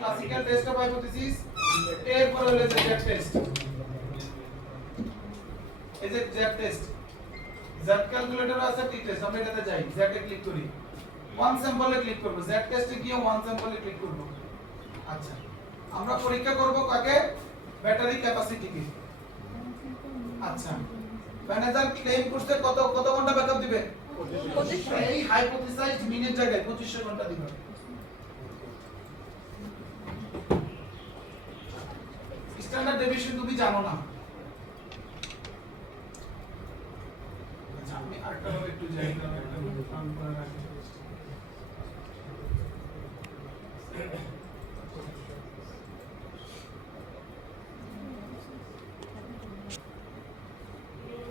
Classical test of hypothesis এরপর হলো যে জ্যাক টেস্ট। এই যে জ্যাক টেস্ট, জ্যাক ক্যালকুলেটর আছে, টি টেস্ট। আমরা এটাতে যাই, জ্যাকে ক্লিক করি, ওয়ান স্যাম্পলে ক্লিক করব, জ্যাক টেস্টে গিয়ে ওয়ান স্যাম্পলে ক্লিক করব। আচ্ছা, আমরা পরীক্ষা করব কাকে? ব্যাটারি ক্যাপাসিটি কে। আচ্ছা, ম্যানেজার ক্লেম করতে কত ঘন্টা ব্যাকআপ দিবে? 25। এই হাইপোথিসাইজড মিনের জায়গায় 2500 ঘন্টা দিবে। স্ট্যান্ডার্ড ডেভিয়েশন তুমি জানো না। আচ্ছা, আমি আরেকটা ভাবে একটু যাই, একটা কাম করে রাখি।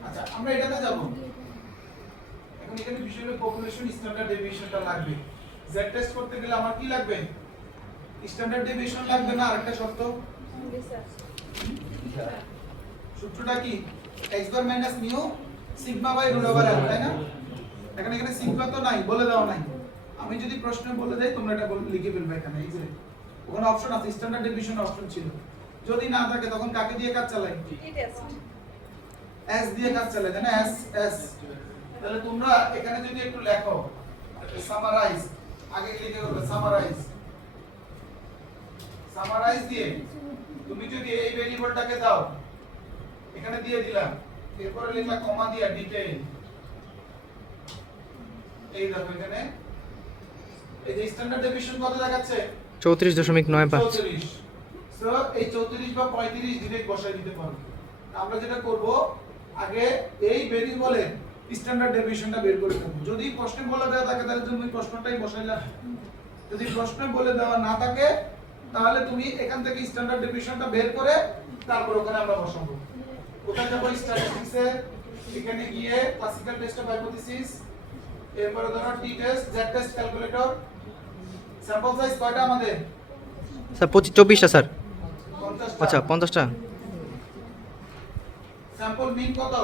আচ্ছা, আমরা এটাতে যাব। এখন এখানে বিষয় হলো পপুলেশন স্ট্যান্ডার্ড ডেভিয়েশনটা লাগবে। জেড টেস্ট করতে গেলে আমার কি লাগবে? স্ট্যান্ডার্ড ডেভিয়েশন লাগবে না? আরেকটা শর্ত, সূত্রটা কি? x bar minus mu sigma by root over l, তাই না? এখানে সিগমা তো নাই, বলে দাও নাই। আমি যদি প্রশ্নে বলে দেই তোমরা এটা লিখে ফেলবে এখানে। এই যে ওখানে অপশন আছে, স্ট্যান্ডার্ড ডেভিয়েশন অপশন ছিল। যদি না থাকে তখন কাকে দিয়ে কাজ চালাই? s দিয়ে কাজ চালাই, তাই না? s। তাহলে তোমরা এখানে যদি একটু লেখো সামারাইজ, আগে লিখে করবে সামারাইজ দিয়ে তুমি যদি এই ভেরিয়েবলটাকে দাও, এখানে দিয়ে দিলাম, এরপরে লিখলা কমা দিয়া ডিটেইল। এই দেখো এখানে এই যে স্ট্যান্ডার্ড ডেভিয়েশন কত দেখাচ্ছে? 34.95। 34। সো এই 34 বা 35 ডিরেক্ট বসাই দিতে পারো। আমরা যেটা করব, আগে এই ভেরিয়েবলে স্ট্যান্ডার্ড ডেভিয়েশনটা বের করে নেব। যদি প্রশ্নে বলে দেওয়া থাকে তাহলে তুমি প্রশ্নটাই বসাইলা। যদি প্রশ্নে বলে দেওয়া না থাকে তাহলে তুমি এখান থেকে স্ট্যান্ডার্ড ডেভিয়েশনটা বের করে তারপর ওখানে আমরা বসাবো। কোথায় যাব? স্ট্যাটিস্টিক্সে, এখানে গিয়ে ক্লাসিক্যাল টেস্ট অফ হাইপোথিসিস, এরপরে ধরো T test, Z test calculator. Sample size কয়টা আমাদের? স্যার 24টা স্যার। 50টা। আচ্ছা 50টা। স্যাম্পল মিন কত?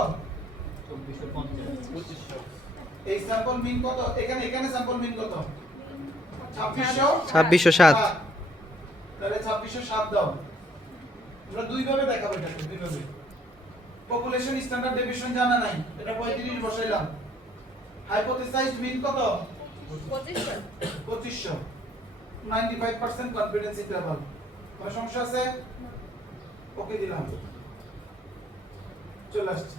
2450। এই স্যাম্পল মিন কত? এখানে স্যাম্পল মিন কত? 2607। তাহলে 2607 দাও। আমরা দুই ভাবে দেখাবো এটাকে, দুই ভাবে। পপুলেশন স্ট্যান্ডার্ড ডেভিয়েশন জানা নাই, এটা 35 বসাইলাম। হাইপোথেসাইজড মিন কত? 2500। 95% কনফিডেন্স ইন্টারভাল। কোনো সমস্যা আছে? ওকে দিলাম, চলে আসছে।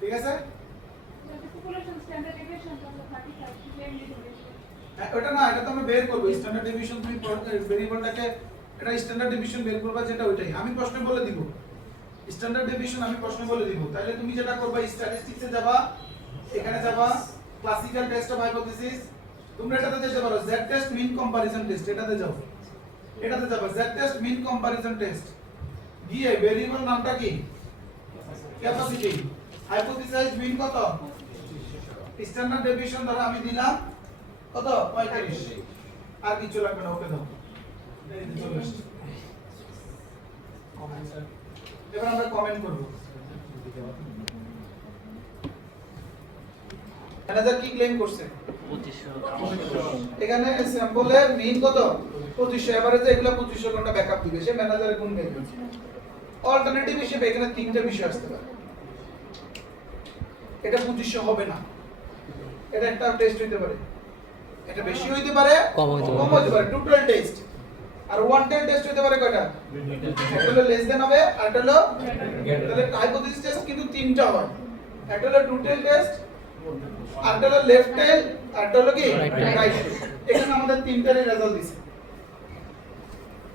ঠিক আছে? পপুলেশন স্ট্যান্ডার্ড ডেভিয়েশন তো 35 ক্লেম ডেভিয়েশন। ওটা না, এটা তো আমরা বের করব। স্ট্যান্ডার্ড ডেভিয়েশন তুমি ভেরিয়েবলটাকে, এটা স্ট্যান্ডার্ড ডেভিয়েশন বের করবা, যেটা ওইটাই আমি প্রশ্নে বলে দিব। স্ট্যান্ডার্ড ডেভিয়েশন আমি প্রশ্নে বলে দিব। তাহলে তুমি যেটা করবা, স্ট্যাটিস্টিক্সে যাবা, এখানে যাবা ক্লাসিক্যাল টেস্ট অফ হাইপোথিসিস। তোমরা এটাতে যেতে পারো, জেড টেস্ট মিন কম্পারিজন টেস্ট, এটাতে যাও। এটাতে যাবা জেড টেস্ট মিন কম্পারিজন টেস্ট, গিয়ে ভেরিয়েবল নামটা কি? ক্যাপাসিটি। হাইপোথিসাইজ মিন কত? স্ট্যান্ডার্ড ডেভিয়েশন ধরো আমি দিলাম কত? 35। আর কিছু লাগবে না, ওকে দাও। এই যে চলে আসছে। এবার আমরা কমেন্ট করব। ম্যানেজার কি ক্লেম করছে? 2500। এখানে স্যাম্পলের মিন কত? 2500। এভারেজে এগুলা 2500 ঘন্টা ব্যাকআপ দিবে, সে ম্যানেজারে গুণ বের করছে। অল্টারনেটিভ হিসেবে এখানে তিনটা বিষয় আসতে পারে। এটা 2500 হবে না, এটা একটা টেস্ট হইতে পারে, এটা বেশি হইতে পারে, কম হইতে পারে। টোটাল টেস্ট আর ওয়ান্টেড টেস্ট হইতে পারে কয়টা? একটা হলো লেস দেন হবে, আর একটা হলো তাহলে হাইপোথিসিস টেস্ট কিন্তু তিনটা হয়। একটা হলো টোটাল টেস্ট, আর একটা হলো লেফট টেল, আর একটা হলো কি রাইট টেল। এখানে আমাদের তিনটারই রেজাল্ট দিছে।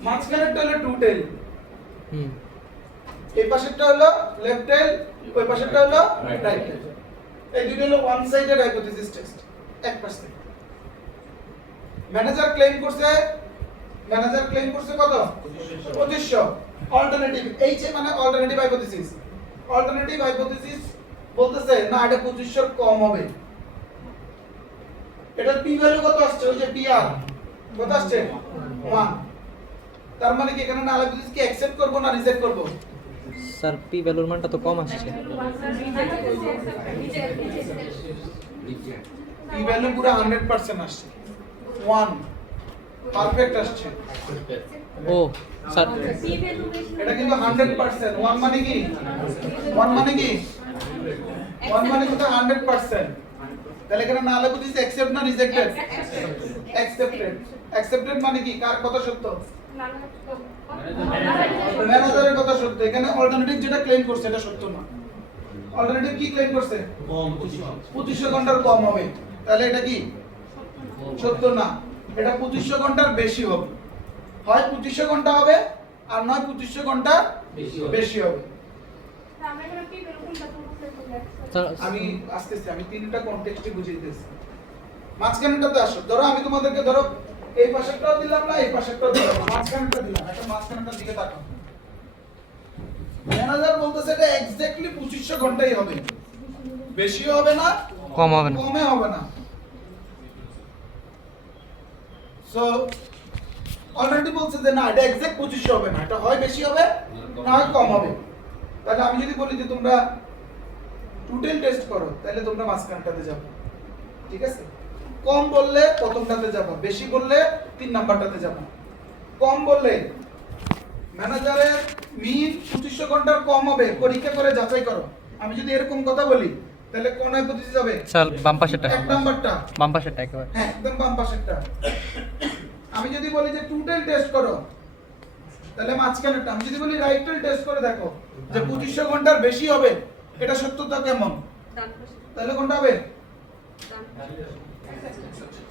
মাঝখানেরটা হলো টু টেল, এই পাশেরটা হলো লেফট টেল, ওই পাশেরটা হলো রাইট টেল। এই দুটো হলো ওয়ান সাইডেড হাইপোথিসিস টেস্ট, এক পাশ থেকে। ম্যানেজার ক্লেম করছে কত? 2500। অল্টারনেটিভ, এই যে মানে অল্টারনেটিভ হাইপোথিসিস। অল্টারনেটিভ হাইপোথিসিস বলতেছে না এটা 2500 কম হবে। এটার পি ভ্যালু কত আসছে? ওই যে পিআর কত আসছে? 1। তার মানে কি এখানে না হাইপোথিসিস কি অ্যাকসেপ্ট করব না রিজেক্ট করব? স্যার পি ভ্যালুর মানটা তো কম আসছে। পি ভ্যালু পুরো 100% আসছে। 1 পারফেক্ট আসছে। ও স্যার এটা কিন্তু 100%। 1 মানে কি? 1 মানে কি? 1 মানে কত? 100%। তাহলে এখানে না লেখো দিস অ্যাকসেপ্ট না রিজেক্টেড? অ্যাকসেপ্টেড। অ্যাকসেপ্টেড মানে কি? কার কথা সত্য? ম্যানেজারের কথা সত্য। এখানে অল্টারনেটিভ যেটা ক্লেম করছে এটা সত্য না। অল্টারনেটিভ কি ক্লেম করছে? 2500 ঘন্টার কম হবে। তাহলে এটা কি? সত্য না। এটা 2500 ঘন্টার বেশি হবে। হয় 2500 ঘন্টা হবে আর নয় 2500 ঘন্টা বেশি হবে। স্যার আমি আসতেছি, আমি তিনটা কনটেক্সটে বুঝিয়ে দিতেছি। মাঝখানেরটাতে আসো। ধরো আমি তোমাদেরকে ধরো এই পাশেরটাও দিলাম না, এই পাশেরটাও দিলাম না, মাঝখানেরটা দিলাম। একটা মাঝখানেরটার দিকে তাকাও। ম্যানেজার বলতেছে এটা এক্স্যাক্টলি 2500 ঘন্টাই হবে, বেশিও হবে না, কম হবে না। কমে হবে না। সো অলরেডি বলছে যে না, এটা এক্স্যাক্ট 2500 হবে না, এটা হয় বেশি হবে না হয় কম হবে। তাহলে আমি যদি বলি যে তোমরা টোটাল টেস্ট করো, তাহলে তোমরা মাঝখানটাতে যাবে, ঠিক আছে? কম বললে প্রথমটাতে যাবে, বেশি বললে 3 নাম্বারটাতে যাবে। কম বললে ম্যানেজারের মিন 2500 ঘন্টার কম হবে, পরীক্ষা করে যাচাই করো। আমি যদি এরকম কথা বলি তাহলে কোন পদ্ধতি যাবে? স্যার বাম পাশেরটা, এক নাম্বারটা। বাম পাশেরটা একেবারে। হ্যাঁ, একদম বাম পাশেরটা। আমি যদি বলি যে টোটাল টেস্ট করো, তাহলে মাঝখানেরটা। আমি যদি বলি রাইটাল টেস্ট করে দেখো যে 2500 ঘন্টার বেশি হবে, এটা সত্যতা কেমন, তাহলে কোনটা হবে?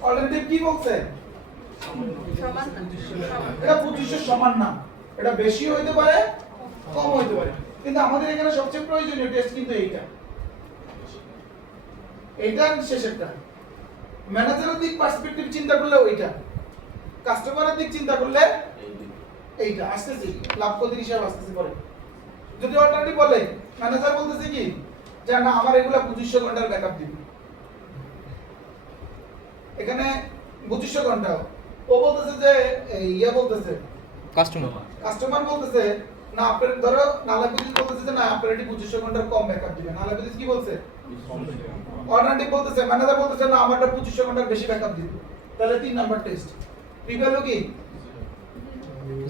অলরেডি কি বলছে? এটা 2500 সমান না, এটা বেশি হইতে পারে কম হইতে পারে, কিন্তু আমাদের এখানে সবচেয়ে প্রয়োজনীয় টেস্ট কিন্তু এইটা শেষেরটা। ম্যানেজারের দিক পার্সপেক্টিভ চিন্তা করলে ওইটা, কাস্টমারের দিক চিন্তা করলে এইটা। আসতেছি লাভ ক্ষতির হিসাব আসতেছি পরে। যদি অল্টারনেটিভ বলে, ম্যানেজার বলতেছে কি যে না আমার এগুলা 2500 ঘন্টার ব্যাকআপ দিবে, এখানে 2500 ঘন্টা। ও বলতেছে যে বলতেছে কাস্টমার বলতেছে না, আপনার ধরো নালাপিস বলতেছে যে না আপনার এটি 2500 ঘন্টার কম ব্যাকআপ দিবে। নালাপিস কি বলছে? অল্টারনেটিভ বলতেছে, ম্যানেজার বলতেছে না আমারটা 2500 ঘন্টার বেশি ব্যাকআপ দিবে। তাহলে 3 নাম্বার টেস্ট। পি ভ্যালু কি?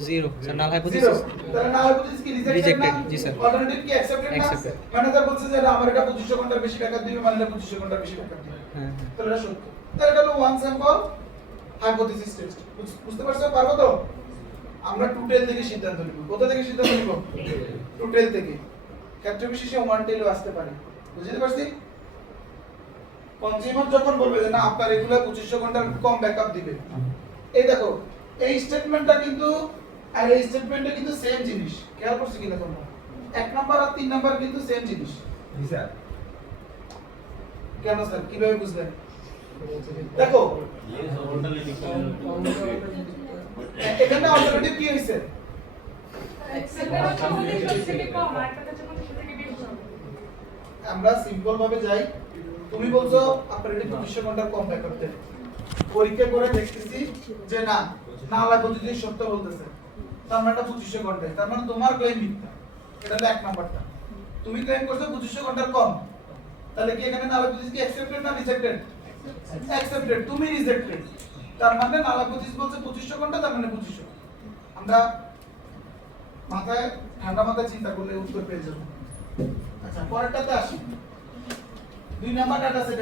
0 স্যার, নাল হাইপোথিসিস। 0। তাহলে নাল হাইপোথিসিস কি রিজেক্টেড না? জি স্যার। অল্টারনেটিভ কি অ্যাকসেপ্টেড না? Accepted। ম্যানেজার বলছে যে না আমার এটা 2500 ঘন্টার বেশি ব্যাকআপ দিবে, মানে 2500 ঘন্টার বেশি ব্যাকআপ দিবে। হ্যাঁ তাহলে এটা সত্য। তাহলে এটা হলো ওয়ান স্যাম্পল হাইপোথিসিস টেস্ট। বুঝতে পারছো? পারবো তো? আমরা টোটাল থেকে সিদ্ধান্ত নিব। কোথা থেকে সিদ্ধান্ত নিব? টোটাল থেকে। ক্ষেত্র বিশেষে ওয়ান টেলও আসতে পারে। বুঝতে পারছি? কনজিউমার যখন বলবে যে না আপনার এগুলা 2500 ঘন্টার কম ব্যাকআপ দিবে, এই দেখো এই স্টেটমেন্টটা কিন্তু আর এই স্টেটমেন্টটা কিন্তু সেম জিনিস। খেয়াল করছো কিনা তোমরা? 1 নাম্বার আর 3 নাম্বার কিন্তু সেম জিনিস। জি স্যার। কেন স্যার, কিভাবে বুঝলেন? দেখো এখানে অল্টারনেটিভ কি হইছে? আমরা সিম্পল ভাবে যাই। তুমি বলছো আপনার এটি 2500 ঘন্টার কম ব্যাকআপ দেয়, পরীক্ষা করে দেখতেছি যে না নালা পদ্ধতি সত্য বলতেছে, তার মানে এটা 2500 ঘন্টায়, তার মানে তোমার ক্লেম মিথ্যা। এটা হলো 1 নাম্বারটা। তুমি ক্লেম করছো 2500 ঘন্টার কম, তাহলে কি এখানে নালা পদ্ধতি কি অ্যাকসেপ্টেড না রিজেক্টেড? অ্যাকসেপ্টেড। তুমি রিজেক্টেড, তার মানে নালা পদ্ধতি বলছে 2500 ঘন্টা, তার মানে 2500। আমরা মাথায় ঠান্ডা মাথায় চিন্তা করলে উত্তর পেয়ে যাব। আচ্ছা পরেরটাতে আসি। 2 নাম্বার ডাটা সেট।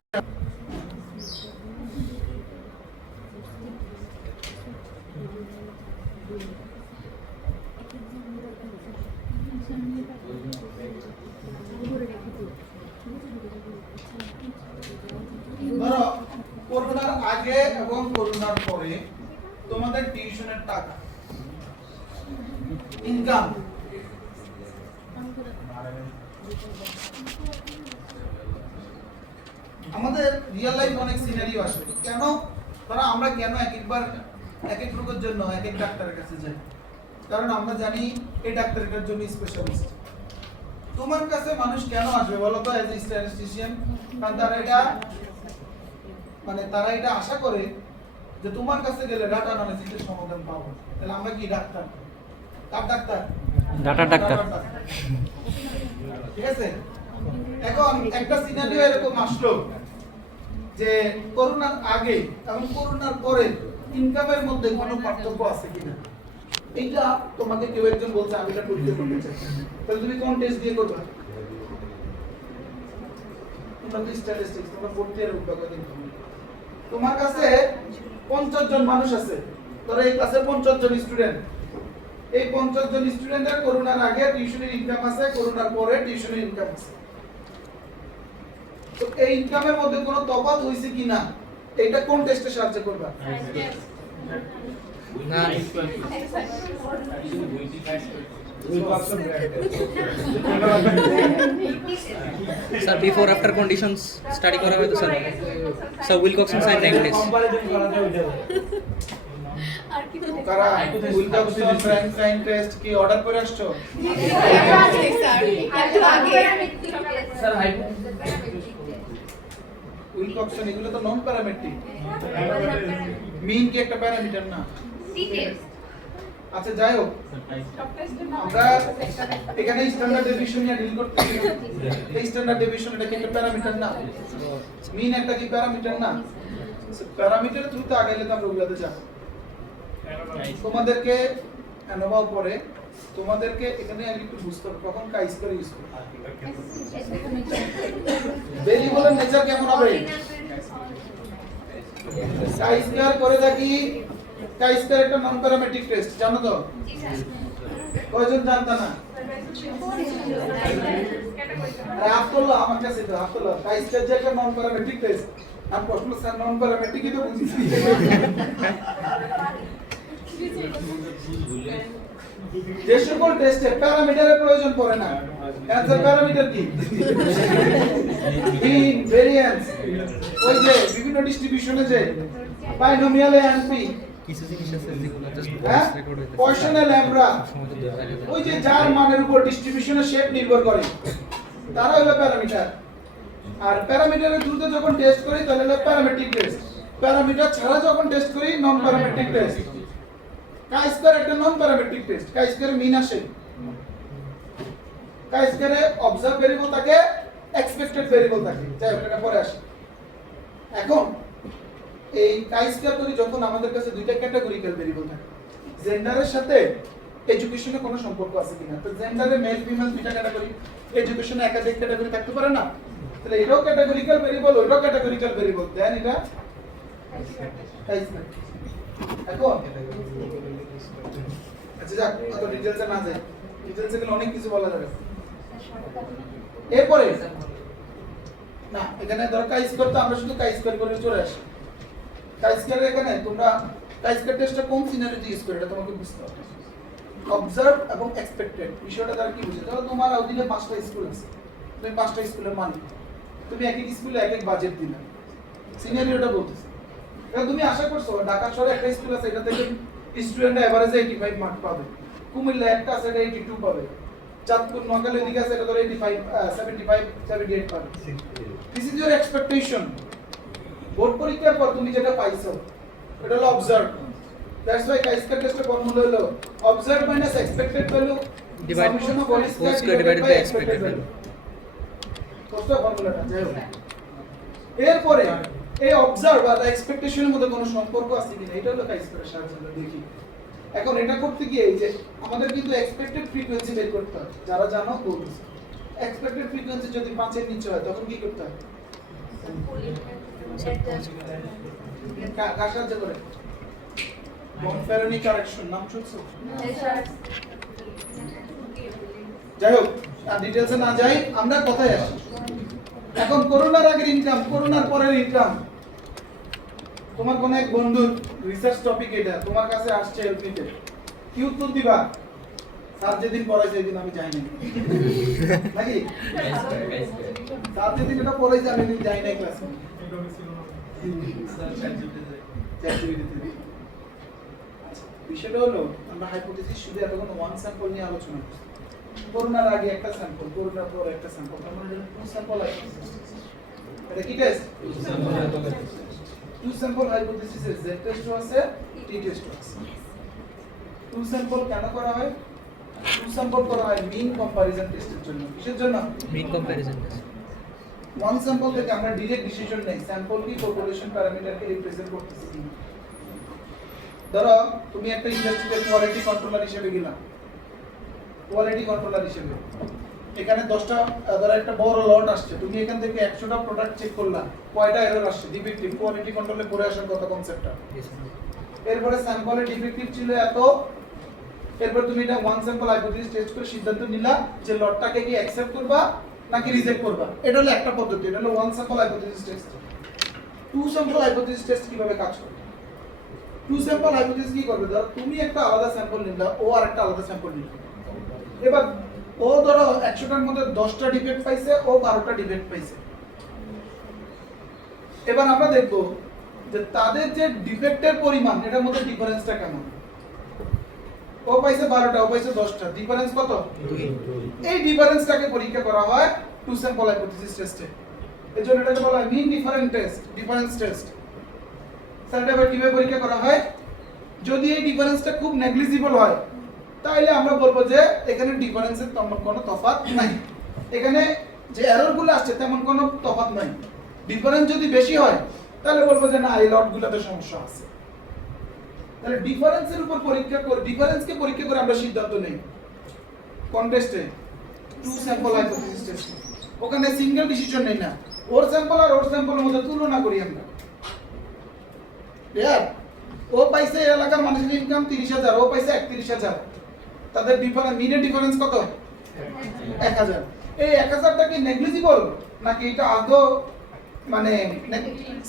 ধরো করোনার আগে এবং করোনার পরে তোমাদের টিউশনের টাকা, ইনকাম, আমাদের রিয়েল লাইফ অনেক সিনারিও আসে। কেন? ধরো আমরা কেন একবার এক এক রোগের জন্য এক এক ডাক্তারের কাছে যাই? কারণ আমরা জানি এই ডাক্তারের জন্য স্পেশালিস্ট। তোমার কাছে মানুষ কেন আসবে বলো তো এজ এ স্ট্যাটিস্টিশিয়ান? কারণ তারা এটা আশা করে যে তোমার কাছে গেলে ডাটা অ্যানালিসিসের সমাধান পাবো। তাহলে আমরা কি ডাক্তার? কার ডাক্তার? ডাটার ডাক্তার। ঠিক আছে। এখন একটা সিনারিও এরকম আসলো যে করোনার আগে এবং করোনার পরে ইনকামের মধ্যে কোনো পার্থক্য আছে কিনা এইটা তোমাকে কেউ একজন বলছে আমি এটা পরীক্ষা করতে চাই, তাহলে তুমি কোন টেস্ট দিয়ে করবে? তোমরা তো স্ট্যাটিস্টিক্স তোমরা পড়তে আর উঠবা কদিন। তোমার কাছে 50 জন মানুষ আছে, ধরো এই ক্লাসে 50 জন স্টুডেন্ট, এই 50 জন স্টুডেন্টের করোনার আগে টিউশনের ইনকাম আছে, করোনার পরে টিউশনের ইনকাম আছে। তো এই ইনকামের মধ্যে কোনো তফাৎ হইছে কিনা এটা কোন টেস্টে সাহায্য করবে? না sir before after conditions study করা হয় তো স্যার স্যার উইলকক্সন সাইন ন্যাগনেস আর কি বলতে কারা উইলকক্সন ফ্র্যাঙ্কলাইন টেস্ট কি অর্ডার করে আসছো? স্যার উইলকক্সন এগুলো তো নন প্যারামেট্রিক, মিন কি একটা প্যারামিটার না? আচ্ছা যাই হোক, আমরা এখানে স্ট্যান্ডার্ড ডেভিয়েশন নিয়ে ডিল করতেছি। এই স্ট্যান্ডার্ড ডেভিয়েশন এটা কি একটা প্যারামিটার না? মিন একটা কি প্যারামিটার না? প্যারামিটারের থ্রুতে আগাইলে তো আমরা ওগুলাতে যাব। তোমাদেরকে অ্যানোভা পরে তোমাদেরকে এখানে আগে একটু বুঝতে হবে কখন কাই স্কয়ার ইউজ করব। ভেরিয়েবলের নেচার কেমন হবে? কাই স্কয়ার করে থাকি, কাই স্কয়ার একটা নন প্যারামেট্রিক টেস্ট, জানো তো? কয়জন জানতা না? আব্দুল্লাহ আমার কাছে তো আব্দুল্লাহ কাই স্কয়ার যে একটা নন প্যারামেট্রিক টেস্ট, আর প্রশ্ন স্যার নন প্যারামেট্রিকই তো বুঝিছি। যে সকল টেস্টে প্যারামিটারের প্রয়োজন পড়ে না, অ্যানসার প্যারামিটার কি? মিন, ভেরিয়েন্স, ওই যে বিভিন্ন ডিস্ট্রিবিউশনে যে বাইনোমিয়াল এনপি, কিছু জিনিস আছে যেগুলো জাস্ট হ্যাঁ ভয়েস রেকর্ড হইতে পয়সনের ল্যাম্বরা, ওই যে যার মানের উপর ডিস্ট্রিবিউশনের শেপ নির্ভর করে তারা হলো প্যারামিটার। আর প্যারামিটারের দ্রুত যখন টেস্ট করি তাহলে হলো প্যারামেট্রিক টেস্ট, প্যারামিটার ছাড়া যখন টেস্ট করি নন প্যারামেট্রিক টেস্ট। কাই স্কয়ার একটা নন প্যারামেট্রিক টেস্ট, কাই স্কয়ারে মিন আসে, কাই স্কয়ারে অবজার্ভ ভেরিয়েবল থাকে, এক্সপেক্টেড ভেরিয়েবল থাকে, যাই হোক এটা পরে আসে। এখন এই কাই স্কয়ার করি যখন আমাদের কাছে দুইটা ক্যাটাগরিক্যাল ভেরিয়েবল থাকে, জেন্ডারের সাথে এডুকেশনে কোনো সম্পর্ক আছে কিনা। তো জেন্ডারে মেল ফিমেল দুইটা ক্যাটাগরি, এডুকেশনে একাধিক ক্যাটাগরি থাকতে পারে না, তাহলে এটাও ক্যাটাগরিক্যাল ভেরিয়েবল, ওইটাও ক্যাটাগরিক্যাল ভেরিয়েবল, দেন এটা কাই স্কয়ার। এখন আচ্ছা যাক, অত ডিটেইলসে না যাই, ডিটেইলসে গেলে অনেক কিছু বলা যাবে। এরপরে না এখানে দরকার স্কয়ার, তো আমরা শুধু কাই স্কয়ার করে চলে আসি। কাই স্কয়ারের এখানে তোমরা কাই স্কয়ার টেস্টটা কোন সিনারিওতে ইউজ করে এটা তোমাকে বুঝতে হবে। অবজার্ভ এবং এক্সপেক্টেড বিষয়টা দ্বারা কি বুঝে? ধরো তোমার অধীনে 5টা স্কুল আছে, তুমি 5টা স্কুলের মালিক, তুমি এক এক স্কুলে এক এক বাজেট দিলে, সিনারিওটা বলতেছে। এখন তুমি আশা করছো ঢাকা শহরে একটা স্কুল আছে, এটা থেকে স্টুডেন্টরা এভারেজে 85 মার্ক পাবে, কুমিল্লা একটা আছে এটা 82 পাবে, চাঁদপুর নোয়াখালী এদিকে আছে এটা ধরো 85 75 78 পাবে। This is your expectation. Board পরীক্ষার পর তুমি যেটা পাইছো এটা হলো observe. That's why chi square টেস্টের ফর্মুলা হলো observe minus expected value summation of whole square divided by expected value. কষ্ট ফর্মুলাটা যাই হোক। এরপরে এই অবজার্ভ আর এক্সপেকটেশনের মধ্যে কোনো সম্পর্ক আছে কিনা এটা হলো কাই স্কয়ারের সাহায্যে আমরা দেখি। এখন এটা করতে গিয়ে এই যে আমাদের কিন্তু এক্সপেক্টেড ফ্রিকোয়েন্সি বের করতে হয়, যারা জানো বলতেছে। এক্সপেক্টেড ফ্রিকোয়েন্সি যদি 5 এর নিচে হয় তখন কি করতে হয়? কার সাহায্য করে? বনফেরনি কারেকশন নাম শুনছো? যাই হোক, আর ডিটেইলসে না যাই, আমরা কথায় আসি। এখন করোনার আগের ইনকাম, করোনার পরের ইনকাম। তোমার কোন এক বন্ধুর রিসার্চ টপিক এটা তোমার কাছে আসছে হেল্প নিতে, কি উত্তর দিবা? স্যার যেদিন পড়াইছে সেদিন আমি যাই নাই, নাকি? স্যার যেদিন এটা পড়াইছে আমি সেদিন যাই নাই ক্লাসে। বিষয়টা হলো আমরা হাইপোথিসিস শুধু এতক্ষণ ওয়ান স্যাম্পল নিয়ে আলোচনা করছি। করোনার আগে একটা স্যাম্পল, করোনার পর একটা স্যাম্পল, তার মানে টু স্যাম্পল হাইপোথিসিস। এটা কি টেস্ট? টু স্যাম্পল হাইপোথিসিস এর জেড টেস্টও আছে, টি টেস্টও আছে। টু স্যাম্পল কেন করা হয়? টু স্যাম্পল করা হয় মিন কম্পারিজন টেস্টের জন্য। কিসের জন্য? মিন কম্প্যারিজন টেস্ট। ওয়ান স্যাম্পল থেকে আমরা ডাইরেক্ট ডিসিশন নেই স্যাম্পল কি পপুলেশন প্যারামিটারকে রিপ্রেজেন্ট করতেছে কিনা। ধরো তুমি একটা ইন্ডাস্ট্রিতে কোয়ালিটি কন্ট্রোলার হিসেবে গেলাম, কোয়ালিটি কন্ট্রোলার হিসেবে এখানে 10টা ধরো একটা বড় লট আসছে, তুমি এখান থেকে 100টা প্রোডাক্ট চেক করলা, কয়টা এরর আসছে, ডিফেক্টিভ, কোয়ালিটি কন্ট্রোলে পড়ে আসার কথা কনসেপ্টটা। এরপরে স্যাম্পলে ডিফেক্টিভ ছিল এত, এরপর তুমি এটা ওয়ান স্যাম্পল হাইপোথিসিস টেস্ট করে সিদ্ধান্ত নিলা যে লটটাকে কি অ্যাকসেপ্ট করবা নাকি রিজেক্ট করবা। এটা হলো একটা পদ্ধতি, এটা হলো one sample hypothesis test. Two sample hypothesis test কিভাবে কাজ করে? টু স্যাম্পল হাইপোথিসিস কি করবে? ধরো তুমি একটা আলাদা স্যাম্পল নিলা, ও আরেকটা আলাদা স্যাম্পল নিল। এবার ও ধরো 100টার মধ্যে 10টা ডিফেক্ট পাইছে, ও 12টা ডিফেক্ট পাইছে। এবার আমরা দেখব যে তাদের যে ডিফেক্টের পরিমাণ, এটার মধ্যে ডিফারেন্সটা কেমন। ও পাইছে 12টা, ও পাইছে 10টা, ডিফারেন্স কত? 2। এই ডিফারেন্সটাকে পরীক্ষা করা হয় টু স্যাম্পল হাইপোথিসিস টেস্টে। এজন্য এটাকে বলা হয় mean difference test, difference test. Sir এটা কিভাবে পরীক্ষা করা হয়? যদি এই ডিফারেন্সটা খুব নেগলিজিবল হয়, তাহলে আমরা বলবো যে এখানে ডিফারেন্সের তেমন কোনো তফাৎ নাই, এখানে যে এররগুলো আসছে তেমন কোনো তফাৎ নাই। ডিফারেন্স যদি বেশি হয়, তাহলে বলবো যে না, এই লটগুলোতে সমস্যা আছে। তাহলে ডিফারেন্সের উপর পরীক্ষা করে, ডিফারেন্সকে পরীক্ষা করে আমরা সিদ্ধান্ত নেই কোন টেস্টে? Two sample hypothesis test. ওখানে সিঙ্গেল ডিসিশন নেই না, ওর স্যাম্পল আর ওর স্যাম্পলের মধ্যে তুলনা করি আমরা। ক্লিয়ার? ও পাইছে এই এলাকার মানুষের ইনকাম 30,000, ও পাইছে 31,000, তাদের ডিফারেন্স, মিনের ডিফারেন্স কত? 1,000। এই 1,000টা কি নেগলিজিবল নাকি এটা আদৌ মানে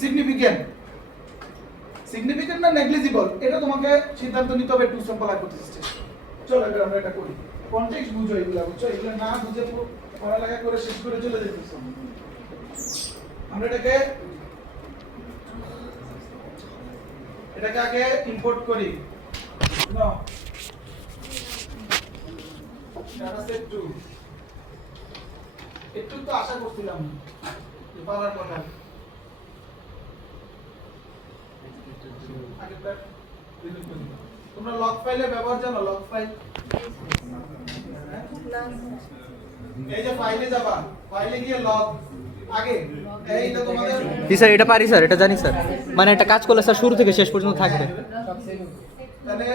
সিগনিফিকেন্ট? সিগনিফিকেন্ট না নেগলিজিবল, এটা তোমাকে সিদ্ধান্ত নিতে হবে টু স্যাম্পল হাইপোথিসিস টেস্ট। চলো এবার আমরা এটা করি। কনটেক্সট বুঝো, এগুলা বুঝছো, এগুলা না বুঝে পড়ালেখা করে শেষ করে চলে যেতেছো। আমরা এটাকে আগে ইম্পোর্ট করি। নাও ডাটা সেট 2 একটু তো আশা করছিলাম যে পারার কথা। আগেরটা ডিলিট করে দাও। তোমরা লগ ফাইলে ব্যবহার জানো? লগ ফাইল, এই যে ফাইলে যাবা, ফাইলে গিয়ে লগ আগে এইটা তোমাদের জি স্যার, এটা পারি স্যার, এটা জানি স্যার। মানে একটা কাজ করলে স্যার শুরু থেকে শেষ পর্যন্ত থাকবে। তাহলে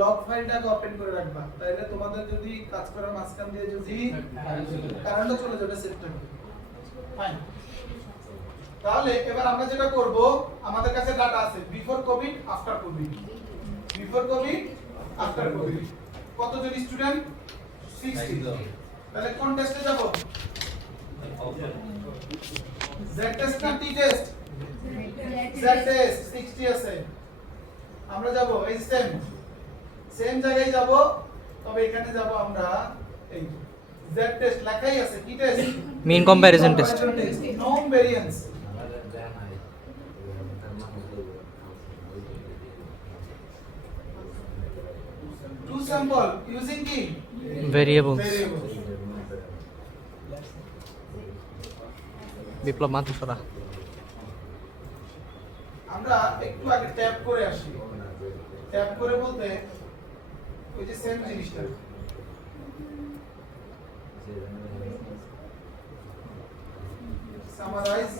লগ ফাইলটাকে ওপেন করে রাখবা, তাহলে তোমাদের যদি কাজ করার মাঝখান দিয়ে যদি কারেন্টটা চলে যাবে সেট থাকবে। ফাইন। তাহলে এবার আমরা যেটা করব, আমাদের কাছে ডাটা আছে before Covid, after Covid. Before Covid, after Covid কতজন স্টুডেন্ট? 60। তাহলে কোন টেস্টে যাব? জেড টেস্ট না টি টেস্ট? জেড টেস্ট 60 আছে। আমরা যাব এই সেম জায়গায় যাব, তবে এখানে যাব আমরা এই জেড টেস্ট লেখাই আছে, কি টেস্ট? মিন কম্প্যারিজন টেস্ট। নন ভেরিয়েন্স। টু স্যাম্পল ইউজিং কি? ভেরিয়েবলস। ভেরিয়েবল। বিপ্লব মাথুসরা। আমরা একটু আগে ট্যাপ করে আসি। ট্যাপ করে বলতে ওই যে সেম জিনিসটা, সামারাইজ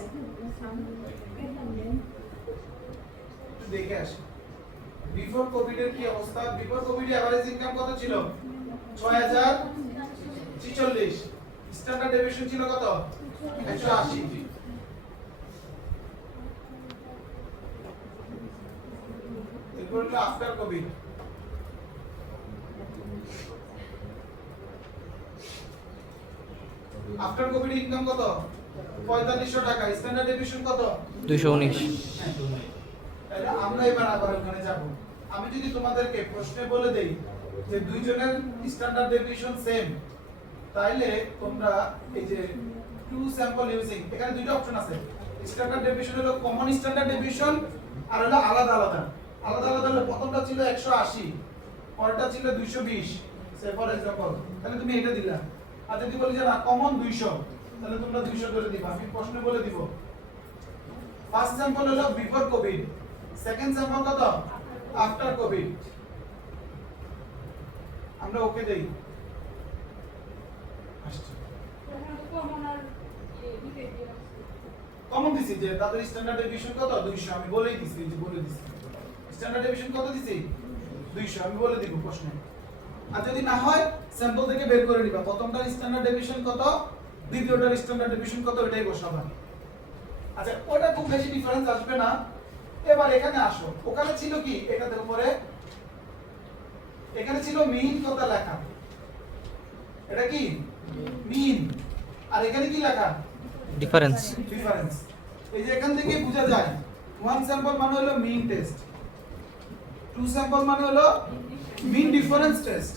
দেখে আসি। বিফোর কোভিড এর কি অবস্থা? বিফোর কোভিড এভারেজ ইনকাম কত ছিল? 6,046। স্ট্যান্ডার্ড ডেভিয়েশন ছিল কত? 180। এরপর হলো after Covid. After Covid income কত? 4500 টাকা। স্ট্যান্ডার্ড ডেভিয়েশন কত? 219। তাহলে আমরা এবার আবার ওখানে যাব। আমি যদি তোমাদেরকে প্রশ্নে বলে দেই যে দুইজনের স্ট্যান্ডার্ড ডেভিয়েশন সেম, তাইলে তোমরা এই যে টু স্যাম্পল ইউজিং, এখানে দুইটা অপশন আছে। স্ট্যান্ডার্ড ডেভিয়েশন হলো কমন স্ট্যান্ডার্ড ডেভিয়েশন, আর হলো আলাদা আলাদা। আলাদা আলাদা হলো প্রথমটা ছিল 180, পরেরটা ছিল 220, সে ফর एग्जांपल। তাহলে তুমি এটা দিলা। আর যদি বলি যে না কমন 200, তাহলে তোমরা 200 ধরে দিবা। আমি প্রশ্নে বলে দিব। ফার্স্ট স্যাম্পল হলো বিফোর কোভিড, সেকেন্ড স্যাম্পল কত? After Covid. আমরা ওকে দেই। আসছে কমন দিছি যে তাদের স্ট্যান্ডার্ড ডেভিয়েশন কত? 200। আমি বলেই দিছি, এই যে বলে দিছি স্ট্যান্ডার্ড ডেভিয়েশন কত দিছি 200 আমি বলে দিব প্রশ্নে। আর যদি না হয় স্যাম্পল থেকে বের করে নিবা প্রথমটার স্ট্যান্ডার্ড ডেভিয়েশন কত, দ্বিতীয়টার স্ট্যান্ডার্ড ডেভিয়েশন কত, এটাই বসাবা। আচ্ছা ওটা খুব বেশি ডিফারেন্স আসবে না। এবার এখানে আসো, ওখানে ছিল কি এটাতে উপরে, এখানে ছিল মিন কত লেখা, এটা কি মিন, আর এখানে কি লেখা ডিফারেন্স। ডিফারেন্স। এই যে এখান থেকে বোঝা যায় ওয়ান স্যাম্পল মানে হলো মিন টেস্ট, টু স্যাম্পল মানে হলো মিন ডিফারেন্স টেস্ট।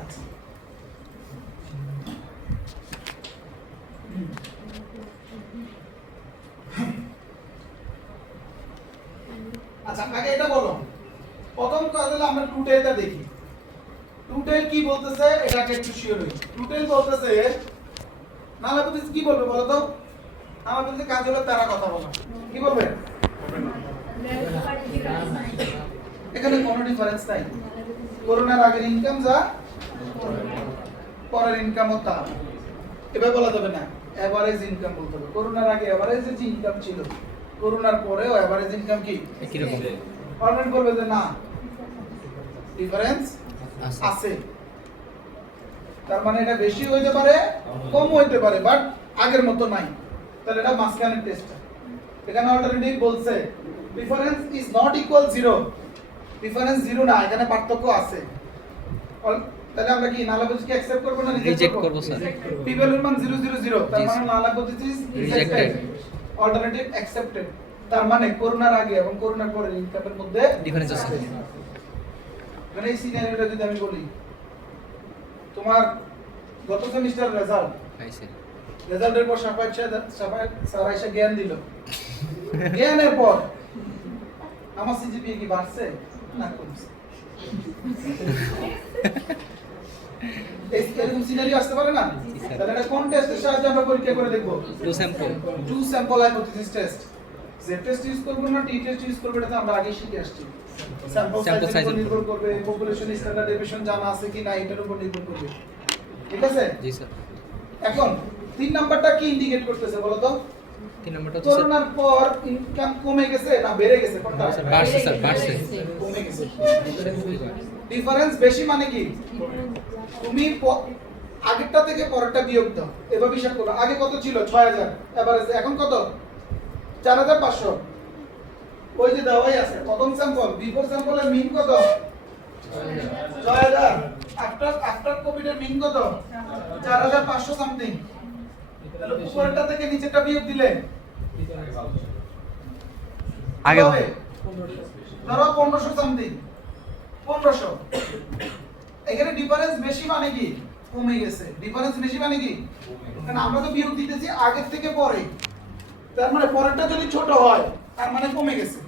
আচ্ছা আচ্ছা আগে এটা বলো, প্রথম কাজ হলো আমরা টু টেলটা দেখি। টু টেল কি বলতেছে এটাকে একটু শিওর হই। টু টেল বলতেছে নালাপতি কি বলবে বলো তো, নালাপতি কাজ হলো তারা কথা বলা, কি বলবে? এখানে কোনো ডিফারেন্স নাই, করোনার আগের ইনকাম যা পরের ইনকামও তা, এভাবে বলা যাবে না, এভারেজ ইনকাম বলতে হবে। করোনার আগে এভারেজ যে ইনকাম ছিল, করোনার পরেও এভারেজ ইনকাম কি একই রকম গভর্নমেন্ট বলবে যে না ডিফারেন্স আছে, তার মানে এটা বেশি হইতে পারে কম হইতে পারে বাট আগের মতো নাই, তাহলে এটা মাঝখানের টেস্ট। এখানে অল্টারনেটিভ বলছে difference is not equal 0, difference 0 না, এখানে পার্থক্য আছে। তাহলে আমরা কি নালাবুজকে অ্যাকসেপ্ট করব না রিজেক্ট করব স্যার। পি ভ্যালুর মান 0 0 0, তার মানে নালাবুজ is rejected, Rejected. Alternative accepted. তার মানে করোনার আগে এবং করোনার পরে ইনকামের মধ্যে ডিফারেন্স আছে। মানে এই সিনারিওটা যদি আমি বলি, তোমার গত সেমিস্টার রেজাল্ট, আইছে রেজাল্টের পর সাফাই স্যার এসে জ্ঞান দিল, জ্ঞানের পর আমার সিজিপিএ কি বাড়ছে না কমছে? এরকম সিনারিও আসতে পারে না? তাহলে এটা কোন টেস্টের সাহায্যে আমরা পরীক্ষা করে দেখব? Two sample. Two sample hypothesis test. যে টেস্ট ইউজ করব না টি টেস্ট ইউজ করব, এটা তো আমরা আগে শিখে আসছি। স্যাম্পল Sample সাইজের size উপর নির্ভর করবে, পপুলেশন স্ট্যান্ডার্ড ডেভিয়েশন জানা আছে কি না এটার উপর নির্ভর করবে, ঠিক আছে? জি স্যার। এখন 3 নাম্বারটা কি ইন্ডিকেট করতেছে বলো তো? 3 নম্বরটা হচ্ছে স্যার করোনার পর ইনকাম কমে গেছে না বেড়ে গেছে কোনটা? বাড়ছে স্যার, বাড়ছে। কমে গেছে। ডিফারেন্স বেশি মানে কি? তুমি আগেরটা থেকে পরেরটা বিয়োগ দাও, এভাবে হিসাব করো। আগে কত ছিল 6000 এভারেজ, এখন কত 4500। ওই যে দেওয়াই আছে প্রথম স্যাম্পল, বিফোর স্যাম্পলের মিন কত 6000, আফটার কোভিড এর মিন কত 4500 সামথিং। তাহলে উপরেরটা থেকে নিচেরটা বিয়োগ দিলে আগে হবে ধরো 1500 সামথিং, 1500। এখানে ডিফারেন্স বেশি মানে কি কমে গেছে, ডিফারেন্স বেশি মানে কি, কারণ আমরা তো বিয়োগ দিতেছি আগের থেকে পরে, তার মানে পরেরটা যদি ছোট হয় তার মানে কমে গেছে,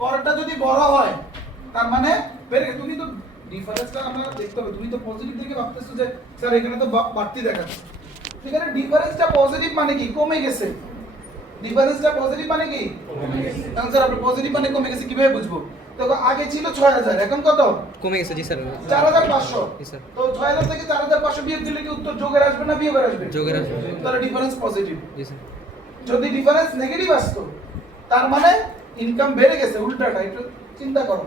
পরেরটা যদি বড় হয় তার মানে বেড়ে গেছে। তুমি তো ডিফারেন্সটা আমরা দেখতে হবে, তুমি তো পজিটিভ থেকে ভাবতেছো যে স্যার এখানে তো বাড়তি দেখাচ্ছে, এখানে ডিফারেন্সটা পজিটিভ মানে কি কমে গেছে, ডিফারেন্সটা পজিটিভ মানে কি কমে গেছে। তাহলে স্যার আমরা পজিটিভ মানে কমে গেছে কিভাবে বুঝবো? দেখো আগে ছিল 6000, এখন কত কমে গেছে। জি স্যার। 4500। জি স্যার। তো 6000 থেকে 4500 বিয়োগ দিলে কি উত্তর যোগের আসবে না বিয়োগের আসবে? যোগের আসবে। তাহলে ডিফারেন্স পজিটিভ। জি স্যার। যদি ডিফারেন্স নেগেটিভ আসতো তার মানে ইনকাম বেড়ে গেছে, উল্টাটা একটু চিন্তা করো।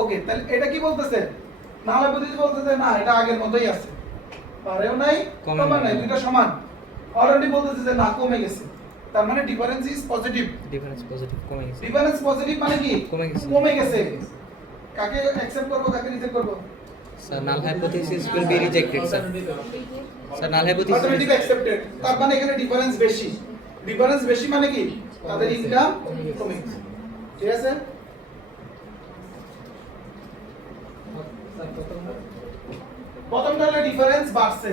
ওকে, তাহলে এটা কি বলতেছে? নাহলে বুঝিস বলতেছে না এটা আগের মতোই আছে, পারেও নাই কমে নাই, দুটো সমান। অলরেডি বলতেছে যে না কমে গেছে, তার মানে difference is positive. Difference positive, কমে গেছে। ডিফারেন্স পজিটিভ মানে কি কমে গেছে। কমে গেছে। কাকে অ্যাকসেপ্ট করব কাকে রিজেক্ট করব? Sir null hypothesis will be rejected sir. Sir null hypothesis alternative accepted, তার মানে এখানে ডিফারেন্স বেশি। ডিফারেন্স বেশি মানে কি তাদের ইনকাম কমে গেছে, ঠিক আছে? প্রথমটা হলো ডিফারেন্স বাড়ছে,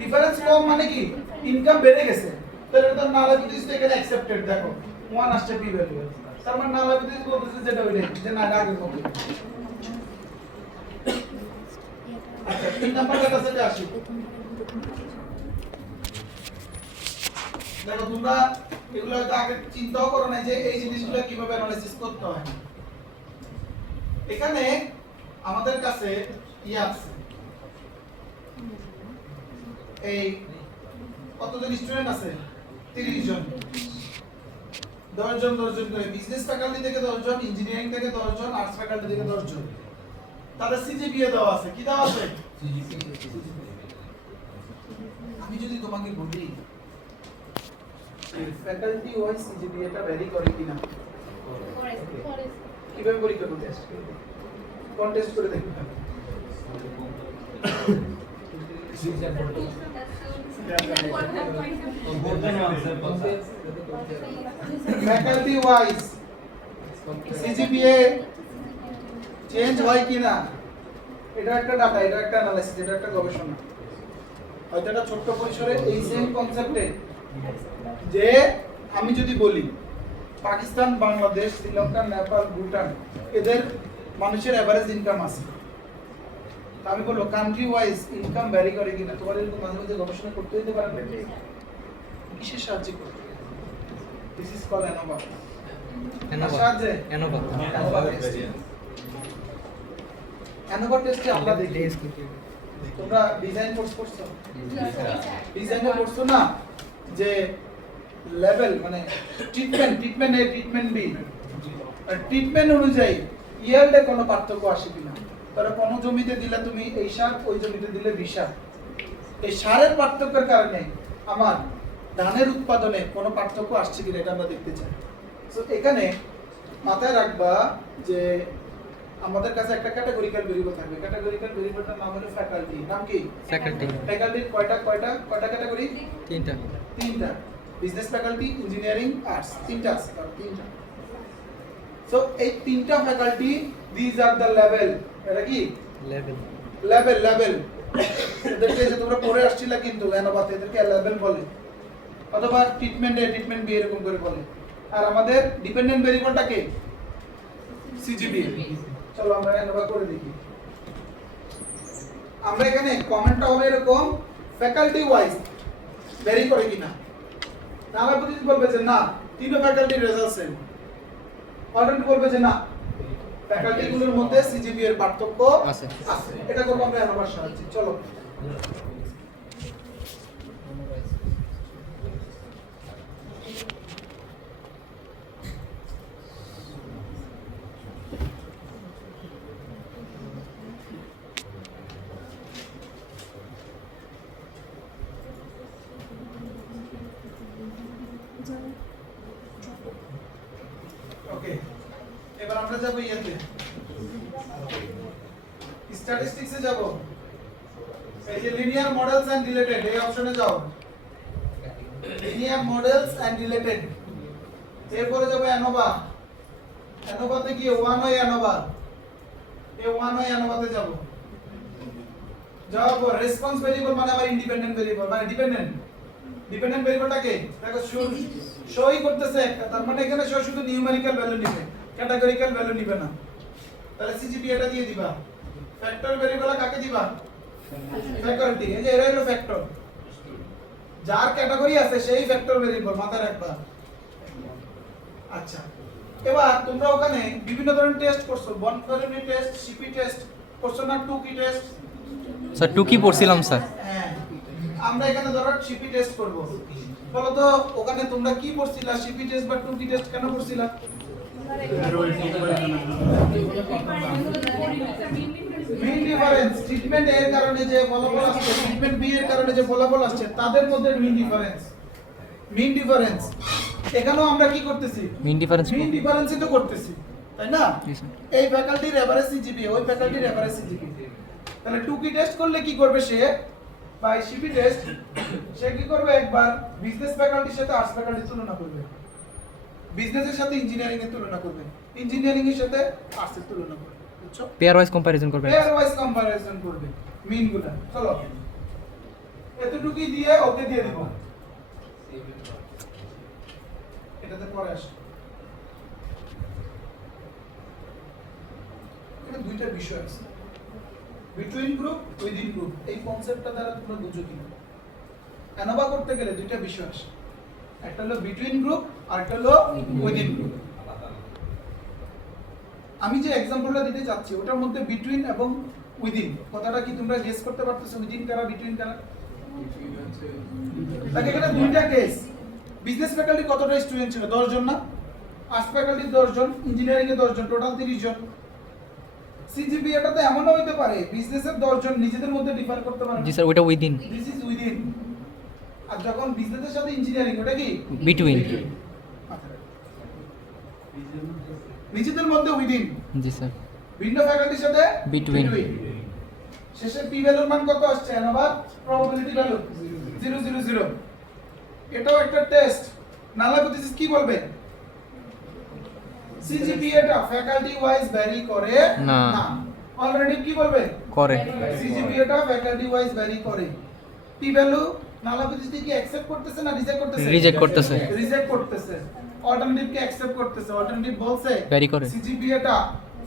ডিফারেন্স কম মানে কি ইনকাম বেড়ে গেছে, তাহলে এটা নাল হাইপোথিসিস এখানে অ্যাকসেপ্টেড। দেখো 1 আসছে পি ভ্যালু, তার মানে নাল হাইপোথিসিস বলতেছে যেটা ওইটাই, যে না আগের মতো। আচ্ছা 3 নাম্বারটার কাছে আসি। দেখো তোমরা এগুলো হয়তো আগে চিন্তাও করো না যে এই জিনিসগুলো কিভাবে অ্যানালাইসিস করতে হয়। এখানে আমাদের কাছে কি আছে, এই কতজন স্টুডেন্ট আছে? 30 জন। 10 জন করে, বিজনেস ফ্যাকাল্টি থেকে 10 জন, ইঞ্জিনিয়ারিং থেকে 10 জন, আর্টস ফ্যাকাল্টি থেকে 10 জন। তাদের সিজিপিএ দেওয়া আছে, কি দেওয়া আছে? আমি যদি তোমাকে বলি ফ্যাকাল্টি ওয়াইজ সিজিপিএটা ভ্যারি করে কিনা, কিভাবে পরীক্ষা করতে কোন টেস্ট করে দেখবে? ফ্যাকাল্টি ওয়াইজ সিজিপিএ চেঞ্জ হয় কিনা, এটা একটা ডাটা, এটা একটা অ্যানালাইসিস, এটা একটা গবেষণা। হয়তো এটা ছোট্ট পরিসরে এই সেম কনসেপ্টে, যে আমি যদি বলি পাকিস্তান, বাংলাদেশ, শ্রীলঙ্কা, নেপাল, ভুটান এদের মানুষের এভারেজ ইনকাম আছে, আমি বলবো কান্ট্রি ওয়াইজ ইনকাম ভ্যারি করে কিনা। তোমার এরকম মাঝে মাঝে গবেষণা করতে হতে পারে, কিসের সাহায্যে করতে? This is call ANOVA. সাহায্যে অ্যানোভা অ্যানোভা টেস্টে আমরা দেখি, তোমরা ডিজাইন কোর্স করছো, ডিজাইনে করছো না, যে লেভেল মানে ট্রিটমেন্ট এ, ট্রিটমেন্ট বি, ট্রিটমেন্ট অনুযায়ী ইয়েল্ডে কোনো পার্থক্য আসে কিনা। তাহলে কোন জমিতে দিলে তুমি এই সার, ওই জমিতে দিলে বি সার, এই সারের পার্থক্যের কারণে আমার ধানের উৎপাদনে কোনো পার্থক্য আসছে কিনা, এটা আমরা দেখতে চাই। সো এখানে মাথায় রাখবা যে আমাদের কাছে একটা ক্যাটাগরিক্যাল ভেরিয়েবল থাকবে, ক্যাটাগরিক্যাল ভেরিয়েবলটার নাম হলো ফ্যাকাল্টি। নাম কি? ফ্যাকাল্টি। ফ্যাকাল্টির কয়টা ক্যাটাগরি? তিনটা। বিজনেস ফ্যাকাল্টি, ইঞ্জিনিয়ারিং, আর্টস, তিনটা আছে, তিনটা। সো এই তিনটা faculty, this are the level. এটা কি লেভেল? এদেরকে যে তোমরা পড়ে আসছিলা কিন্তু অ্যানোভাতে, এদেরকে লেভেল বলে, অথবা ট্রিটমেন্ট এ, ট্রিটমেন্ট বি এরকম করে বলে। আর আমাদের ডিপেন্ডেন্ট ভেরিয়েবলটা কে? সিজিপিএ। চলো আমরা অ্যানোভা করে দেখি। আমরা এখানে কমেন্টটা হবে এরকম, ফ্যাকাল্টি ওয়াইজ ভ্যারি করে কিনা। নাহলে প্রতিদিন বলবে যে না, তিনটা ফ্যাকাল্টির রেজাল্ট সেম। অলরেডি বলবে যে না, ফ্যাকাল্টিগুলোর মধ্যে সিজিপিএ এর পার্থক্য আছে। এটা করব আমরা অ্যানোভার সাহায্যে। চলো ওকে, এবার আমরা যাব ইয়েতে, স্ট্যাটিস্টিক্সে যাব। এই যে লিনিয়ার মডেলস এন্ড রিলেটেড, এই অপশনে যাও, লিনিয়ার মডেলস এন্ড রিলেটেড। এরপরে যাব অ্যানোভা। অ্যানোভাতে গিয়ে ওয়ান ওয়ে অ্যানোভা, এই ওয়ান ওয়ে অ্যানোভাতে যাব। যাওয়ার পর রেসপন্স ভেরিয়েবল মানে আমার ইন্ডিপেন্ডেন্ট ভেরিয়েবল, মানে ডিপেন্ডেন্ট ভেরিয়েবলটা কে? দেখো শোই করতেছে একটা, তার মানে এখানে শো শুধু নিউমেরিক্যাল ভ্যালু নেবে, ক্যাটাগরিক্যাল ভ্যালু নেবে না। তাহলে সিজিপিএ এটা দিয়ে দিবা। ফ্যাক্টর ভেরিয়েবল কাকে দিবা? ফ্যাকাল্টি। এই যে এরা হলো ফ্যাক্টর, যার ক্যাটাগরি আছে সেই ফ্যাক্টর ভেরিয়েবল, মাথায় রাখবা। আচ্ছা, এবার তোমরা ওখানে বিভিন্ন ধরনের টেস্ট করছো, বনফেরিনি টেস্ট, সিপি টেস্ট করছো না, টু কি টেস্ট? স্যার টু কি পড়ছিলাম স্যার। হ্যাঁ, আমরা এখানে ধরো সিপি টেস্ট করব। বলো তো ওখানে তোমরা কি পড়ছিলা, সিপি টেস্ট বা টু কি টেস্ট কেন পড়ছিলা? মেইন ডিফারেন্স ট্রিটমেন্ট এর কারণে যে ফলাফল আসছে, ট্রিটমেন্ট বি এর কারণে যে ফলাফল আসছে, তাদের মধ্যে মেইন ডিফারেন্স। এখানেও আমরা কি করতেছি? মেইন ডিফারেন্সই তো করতেছি, তাই না? এই ফ্যাকাল্টির এভারেজ সিজিপিএ, ওই ফ্যাকাল্টির এভারেজ সিজিপিএ। তাহলে টু কি টেস্ট করলে কি করবে সে, বা সিপি টেস্ট সে কি করবে, একবার বিজনেস ফ্যাকাল্টির সাথে আর্টস ফ্যাকাল্টির তুলনা করবে, বিজনেসের সাথে ইঞ্জিনিয়ারিং এর তুলনা করবে, ইঞ্জিনিয়ারিং এর সাথে আর্টস এর তুলনা করবে। বুঝছো? পেয়ার ওয়াইজ কম্পারিজন করবে মিনগুলা। চলো এতটুকুই দিয়ে ওকে দিয়ে দিব, এটাতে পরে আসে। এখানে দুইটা বিষয় আছে, বিটুইন গ্রুপ, উইদিন গ্রুপ। এই কনসেপ্টটা দ্বারা তোমরা বুঝো কিনা? অ্যানোভা করতে গেলে দুইটা বিষয় আসে, একটা হলো বিটুইন গ্রুপ আর একটা হলো উইদিন গ্রুপ। আমি যে এক্সাম্পলটা দিতে চাচ্ছি ওটার মধ্যে বিটুইন এবং উইদিন কথাটা কি তোমরা গেস করতে পারতেছো? উইদিন কারা, বিটুইন কারা? তাকে এখানে দুইটা কেস। বিজনেস ফ্যাকাল্টি কতটা স্টুডেন্ট ছিল? 10 জন না? আর্টস ফ্যাকাল্টি 10 জন, ইঞ্জিনিয়ারিং এ 10 জন, টোটাল 30 জন। সিজিপিএটা তো এমনও হতে পারে বিজনেসের 10 জন নিজেদের মধ্যে ডিফার করতে পারে। জি স্যার, ওটা উইদিন। This is within. আর যখন বিজনেসের সাথে ইঞ্জিনিয়ারিং ওটা কি বিটুইন। নিজেদের মধ্যে উইদিন। জি স্যার। ভিন্ন ফ্যাকাল্টির সাথে Between. শেষে পি ভ্যালুর মান কত আসছে? আবার প্রবাবিলিটি ভ্যালু 000। এটাও একটা টেস্ট। নাল হাইপোথিসিস কি বলবে? সিজিপিএটা ফ্যাকাল্টি ওয়াইজ ভ্যারি করে না। অল্টারনেটিভ কি বলবে? করে। সিজিপিএটা ফ্যাকাল্টি ওয়াইজ ভ্যারি করে। পি ভ্যালু নাল হাইপোথিসিস কি অ্যাকসেপ্ট করতেছে না রিজেক্ট করতেছে? রিজেক্ট করতেছে। রিজেক্ট করতেছে। অল্টারনেটিভ কি অ্যাকসেপ্ট করতেছে? অল্টারনেটিভ বলছে ভ্যারি করে। সিজিপিএটা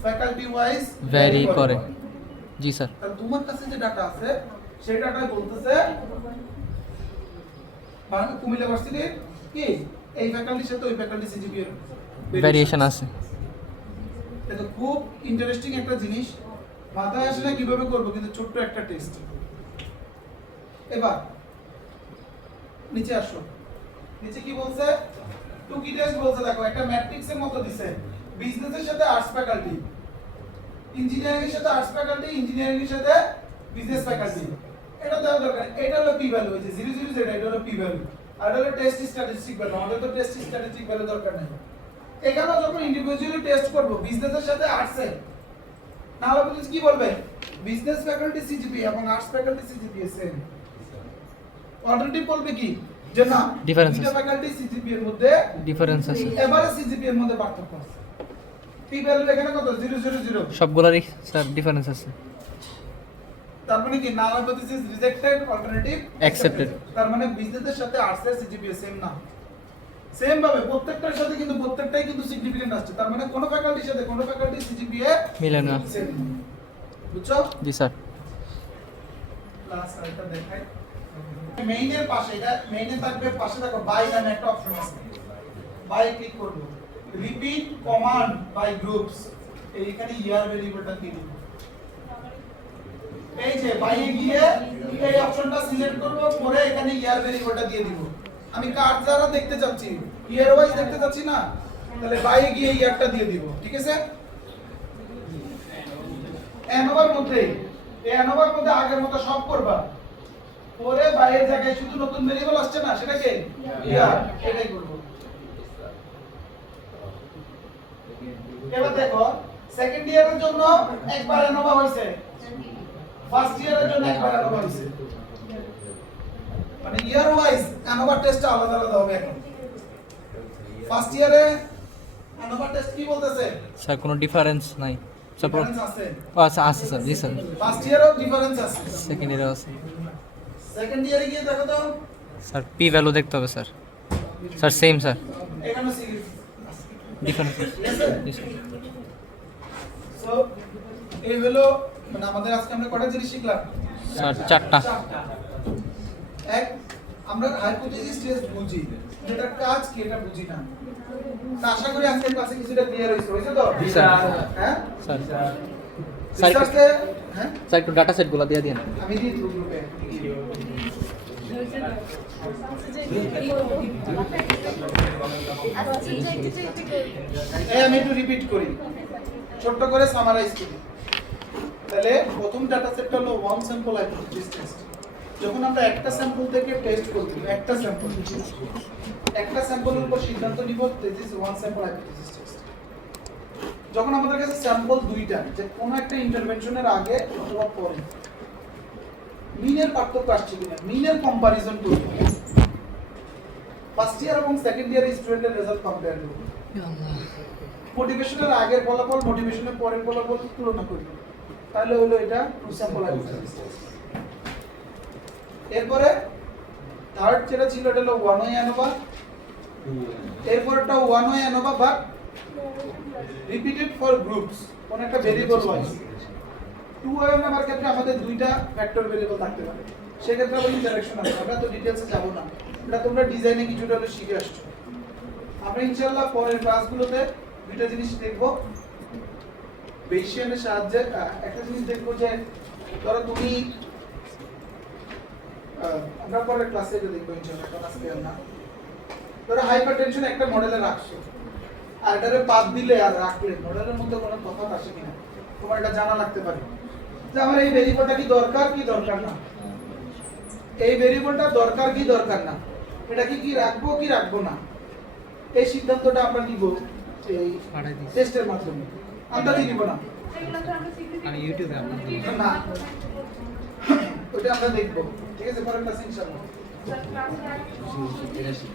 ফ্যাকাল্টি ওয়াইজ ভ্যারি করে। জি স্যার। তাহলে তোমার কাছে যে ডাটা আছে সেই ডাটাই বলতেছে মানে কুমিল্লা ইউনিভার্সিটির কি এই ফ্যাকাল্টির সাথে ওই ফ্যাকাল্টি সিজিপিএর ভ্যারিয়েশন আছে। এটা খুব ইন্টারেস্টিং একটা জিনিস, মাথায় আসে না কিভাবে করব, কিন্তু ছোট্ট একটা টেস্ট। এবার নিচে আসো। নিচে কি বলছে? টু কি টেস্ট বলছে, দেখো একটা ম্যাট্রিক্সের মতো দিছে। বিজনেসের সাথে আর্টস ফ্যাকাল্টি, ইঞ্জিনিয়ারিং এর সাথে আর্টস ফ্যাকাল্টি, ইঞ্জিনিয়ারিং এর সাথে বিজনেস ফ্যাকাল্টি। এটা দেওয়া দরকার। এটা হলো পি ভ্যালু, এই যে 0 0 এটা হলো পি ভ্যালু। আর এটা হলো টেস্ট স্ট্যাটিস্টিক ভ্যালু। আমাদের তো টেস্ট স্ট্যাটিস্টিক ভ্যালু দরকার নেই। এখানে যখন ইন্ডিভিজুয়ালি টেস্ট করব বিজনেসের সাথে আর্টসে, নাহলে পুলিশ কি বলবে? বিজনেস ফ্যাকাল্টি সিজিপি এবং arts faculty CGPA same. Alternative বলবে কি যে না Difference দুইটা আছে। ফ্যাকাল্টি সিজিপি এর মধ্যে ডিফারেন্স আছে। এভারেজ সিজিপি এর মধ্যে পার্থক্য আছে। পি ভ্যালু এখানে কত? 0 0 0। সবগুলোরই স্যার ডিফারেন্স আছে। তার মানে কি নাল হাইপোথিসিস রিজেক্টেড, অল্টারনেটিভ Accepted. তার মানে বিজনেসের সাথে আর্টস এর সিজিপি সেম না। সেম ভাবে প্রত্যেকটার সাথে কিন্তু প্রত্যেকটাই কিন্তু সিগনিফিকেন্ট আসছে। তার মানে কোন ফ্যাকাল্টির সাথে কোন ফ্যাকাল্টি সিজিপি মিলে না। সেম। বুঝছো? জি স্যার। ক্লাস আরেকটা দেখাই। মেইনের পাশে, এটা মেইনে থাকবে, পাশে দেখো বাই নামে একটা অপশন আছে। বাই ক্লিক করব। রিপিট কমান্ড বাই গ্রুপস, এইখানে ইয়ার ভেরিয়েবলটা দিয়ে দিব। এই যে বাইয়ে গিয়ে এই অপশনটা সিলেক্ট করব, পরে এখানে ইয়ার ভেরিয়েবলটা দিয়ে দিব। আমি কার্ড দ্বারা দেখতে চাচ্ছি, ইয়ার ওয়াইজ দেখতে চাচ্ছি না, তাহলে বাইয়ে গিয়ে ইয়ারটা দিয়ে দিব। ঠিক আছে? এনোভার মধ্যে এই এনোভার মধ্যে আগের মতো সব করবা, পরে বাইরের জায়গায় শুধু নতুন ভেরিয়েবল আসছে না, সেটাকে ইয়ার, এটাই করব। এবার দেখো সেকেন্ড ইয়ারের জন্য একবার এনোভা হইছে, ফার্স্ট ইয়ারের জন্য একবার এনোভা হইছে। মানে ইয়ার ওয়াইজ এনোভা টেস্টটা আলাদা আলাদা হবে এখন। ফার্স্ট ইয়ারে এনোভা টেস্ট কি বলতেছে? স্যার কোনো ডিফারেন্স নাই। স্যার ডিফারেন্স আছে। আচ্ছা আছে স্যার। জি স্যার। ফার্স্ট ইয়ারেও ডিফারেন্স আছে। সেকেন্ড ইয়ারে আছে। সেকেন্ড ইয়ারে গিয়ে দেখো তো স্যার পি ভ্যালু দেখতে হবে স্যার। Sir same sir. এখানে ডিফারেন্স আছে। জি স্যার। সো এই হলো মানে আমাদের আজকে আমরা কয়টা জিনিস শিখলাম? স্যার চারটা। এক, আমরা হাইপোথিসিস টেস্ট বুঝি, যেটা কাজ কি এটা বুঝি না। তা আশা করি আজকের ক্লাসে কিছুটা ক্লিয়ার হয়েছে তো? জি স্যার। হ্যাঁ স্যার রিসার্চে হ্যাঁ স্যার একটু ডাটা সেটগুলো দিয়ে দিন। আমি দিয়ে দিব গ্রুপে। আমি একটু রিপিট করি, ছোট্ট করে সামারাইজ করি। তাহলে প্রথম ডাটা সেটটা হলো ওয়ান স্যাম্পল হাইপোথিসিস টেস্ট। যখন আমরা একটা স্যাম্পল থেকে টেস্ট করব, একটা স্যাম্পলের উপর সিদ্ধান্ত নিব, this is one sample hypothesis test. যখন আমাদের কাছে স্যাম্পল দুইটা, যে কোনো একটা ইন্টারভেনশনের আগে অথবা পরে মিনের পার্থক্য আসছে কিনা, মিনের কম্পারিজন করব। ফার্স্ট ইয়ার এবং সেকেন্ড ইয়ার স্টুডেন্টের রেজাল্ট কম্পেয়ার করব। মোটিভেশনের আগের ফলাফল মোটিভেশনের পরের ফলাফল তুলনা করব। তাহলে হলো এটা টু স্যাম্পল হাইপোথিসিস টেস্ট। এরপরে থার্ড যেটা ছিল এটা হলো ওয়ান ওয়ে অ্যানোভা। এরপরটা one way ANOVA but repeated for groups, কোন একটা ভেরিয়েবল ওয়াইজ। টু ওয়ে অ্যানোভার ক্ষেত্রে আমাদের দুইটা ফ্যাক্টর ভেরিয়েবল থাকতে পারে, সেক্ষেত্রে আবার ইন্টারঅ্যাকশন আছে। আমরা তো ডিটেইলসে যাব না, এটা তোমরা ডিজাইনে কিছুটা হলে শিখে আসছো। আমরা ইনশাআল্লাহ পরের ক্লাসগুলোতে দুইটা জিনিস দেখব। বেসিয়ানের সাহায্যে একটা জিনিস দেখব যে ধরো তুমি আমরা পরের ক্লাসে এটা দেখব ইনশাআল্লাহ, কারণ আজকে না। ধরো হাইপারটেনশন একটা মডেলে রাখছো, আর এটারে বাদ দিলে আর রাখলে মডেলের মধ্যে কোনো তফাৎ আসে কিনা তোমার এটা জানা লাগতে পারে যে আমার এই ভেরিয়েবলটা কি দরকার না এই ভেরিয়েবলটা দরকার কি দরকার না এটা কি রাখবো কি রাখবো না এই সিদ্ধান্তটা আমরা নিব এই পাঠাই দিছি। টেস্টের মাধ্যমে আমরা নিব না এগুলো তো আমরা শিখতে আমি ইউটিউবে আপলোড দিই। না। ওটা আমরা দেখবো ঠিক আছে পরের ক্লাসে ইনশাআল্লাহ স্যার ক্লাসে